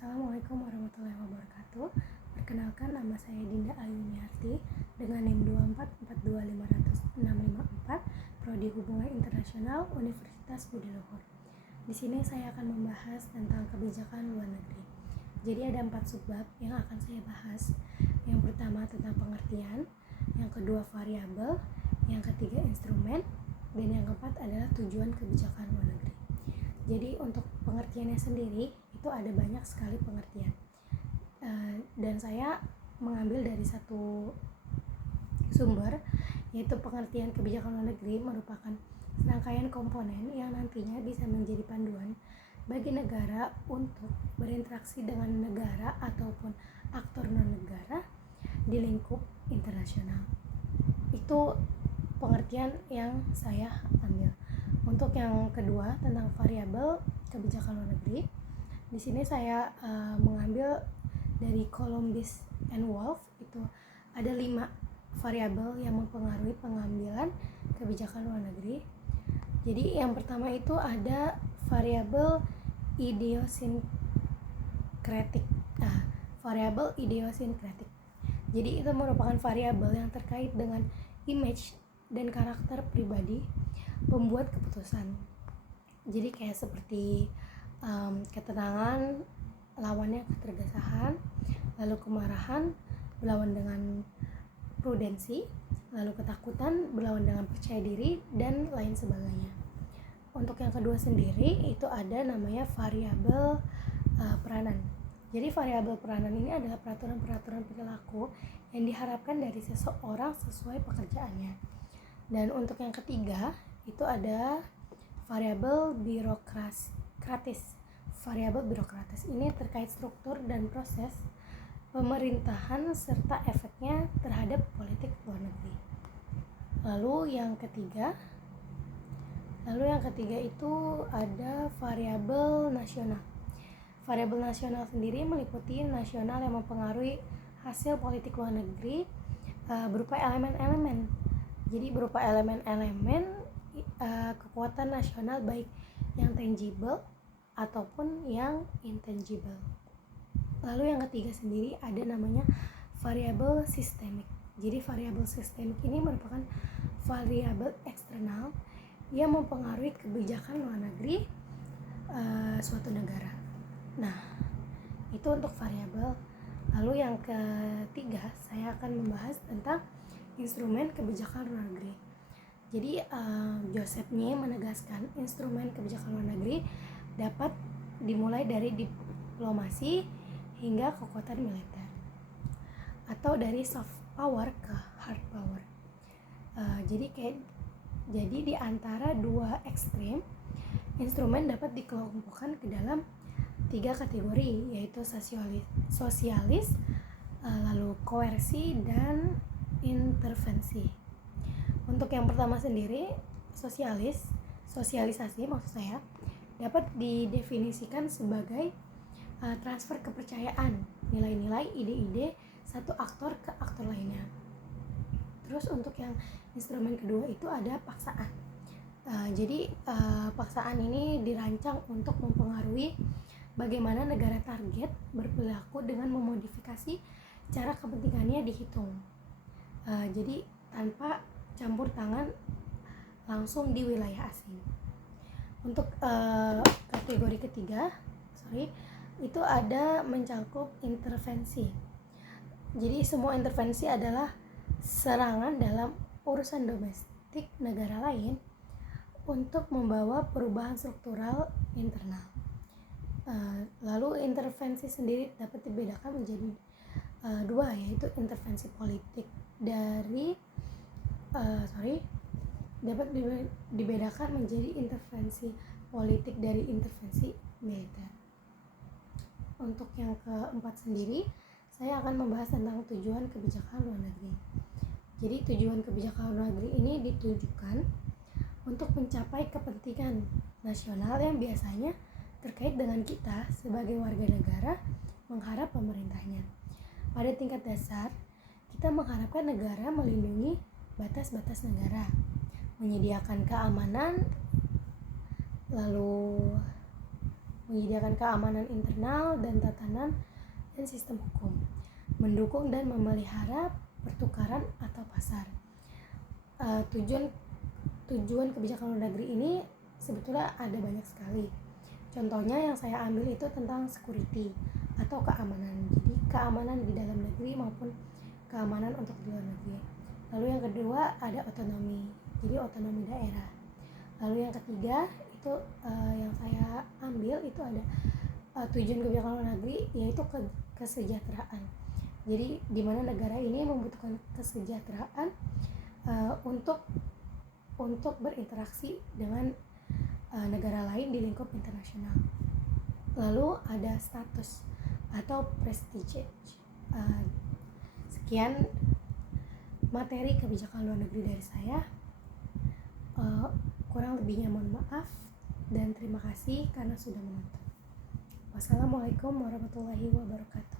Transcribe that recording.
Assalamualaikum warahmatullahi wabarakatuh. Perkenalkan, nama saya Dinda Ayuniarti dengan NIM 244250654, Prodi Hubungan Internasional Universitas Budi Luhur. Di sini saya akan membahas tentang kebijakan luar negeri. Jadi ada 4 subbab yang akan saya bahas. Yang pertama tentang pengertian, yang kedua variabel, yang ketiga instrumen, dan yang keempat adalah tujuan kebijakan luar negeri. Jadi untuk pengertiannya sendiri itu ada banyak sekali pengertian, dan saya mengambil dari satu sumber, yaitu pengertian kebijakan luar negeri merupakan serangkaian komponen yang nantinya bisa menjadi panduan bagi negara untuk berinteraksi dengan negara ataupun aktor non-negara di lingkup internasional. Itu pengertian yang saya ambil. Untuk yang kedua tentang variabel kebijakan luar negeri, di sini saya mengambil dari Columbus and Wolff. Itu ada 5 variabel yang mempengaruhi pengambilan kebijakan luar negeri. Jadi yang pertama itu ada variabel idiosinkratik. Variabel idiosinkratik. Jadi itu merupakan variabel yang terkait dengan image dan karakter pribadi pembuat keputusan. Jadi kayak seperti ketenangan lawannya ketergesahan, lalu kemarahan berlawan dengan prudensi, lalu ketakutan berlawan dengan percaya diri, dan lain sebagainya. Untuk yang kedua sendiri itu ada namanya variabel peranan. Jadi variabel peranan ini adalah peraturan-peraturan perilaku yang diharapkan dari seseorang sesuai pekerjaannya. Dan untuk yang ketiga itu ada variabel birokratis. Variabel birokratis ini terkait struktur dan proses pemerintahan serta efeknya terhadap politik luar negeri. Lalu yang ketiga itu ada variabel nasional. Variabel nasional sendiri meliputi nasional yang mempengaruhi hasil politik luar negeri berupa elemen-elemen. Jadi berupa elemen-elemen kekuatan nasional baik yang tangible ataupun yang intangible. Lalu yang ketiga sendiri ada namanya variabel sistemik. Jadi variabel sistemik ini merupakan variabel eksternal yang mempengaruhi kebijakan luar negeri suatu negara. Nah, itu untuk variabel. Lalu yang ketiga saya akan membahas tentang instrumen kebijakan luar negeri. Jadi Joseph Nye menegaskan instrumen kebijakan luar negeri dapat dimulai dari diplomasi hingga kekuatan militer, atau dari soft power ke hard power. Jadi di antara dua ekstrem, instrumen dapat dikelompokkan ke dalam 3 kategori, yaitu sosialis, lalu koersi, dan intervensi. Untuk yang pertama sendiri, sosialisasi maksud saya, dapat didefinisikan sebagai transfer kepercayaan, nilai-nilai, ide-ide satu aktor ke aktor lainnya. Terus untuk yang instrumen kedua itu ada paksaan. Jadi paksaan ini dirancang untuk mempengaruhi bagaimana negara target berperilaku dengan memodifikasi cara kepentingannya dihitung. Jadi tanpa campur tangan langsung di wilayah asing. Untuk kategori ketiga, itu ada mencakup intervensi. Jadi semua intervensi adalah serangan dalam urusan domestik negara lain untuk membawa perubahan struktural internal. Lalu intervensi sendiri dapat dibedakan menjadi 2, yaitu intervensi politik dapat dibedakan menjadi intervensi politik dari intervensi militer. Untuk yang keempat sendiri, saya akan membahas tentang tujuan kebijakan luar negeri. Jadi tujuan kebijakan luar negeri ini ditujukan untuk mencapai kepentingan nasional yang biasanya terkait dengan kita sebagai warga negara mengharap pemerintahnya. Pada tingkat dasar, kita mengharapkan negara melindungi batas-batas negara, menyediakan keamanan, lalu menyediakan keamanan internal dan tatanan dan sistem hukum, mendukung dan memelihara pertukaran atau pasar. Tujuan kebijakan luar negeri ini sebetulnya ada banyak sekali. Contohnya yang saya ambil itu tentang security atau keamanan. Jadi keamanan di dalam negeri maupun keamanan untuk di luar negeri. Lalu yang kedua ada otonomi. Jadi otonomi daerah. Lalu yang ketiga itu yang saya ambil itu ada tujuan kebijakan luar negeri, yaitu kesejahteraan. Jadi di mana negara ini membutuhkan kesejahteraan untuk berinteraksi dengan negara lain di lingkup internasional. Lalu ada status atau prestige. Sekian materi kebijakan luar negeri dari saya. Kurang lebihnya mohon maaf dan terima kasih karena sudah menonton. Wassalamualaikum warahmatullahi wabarakatuh.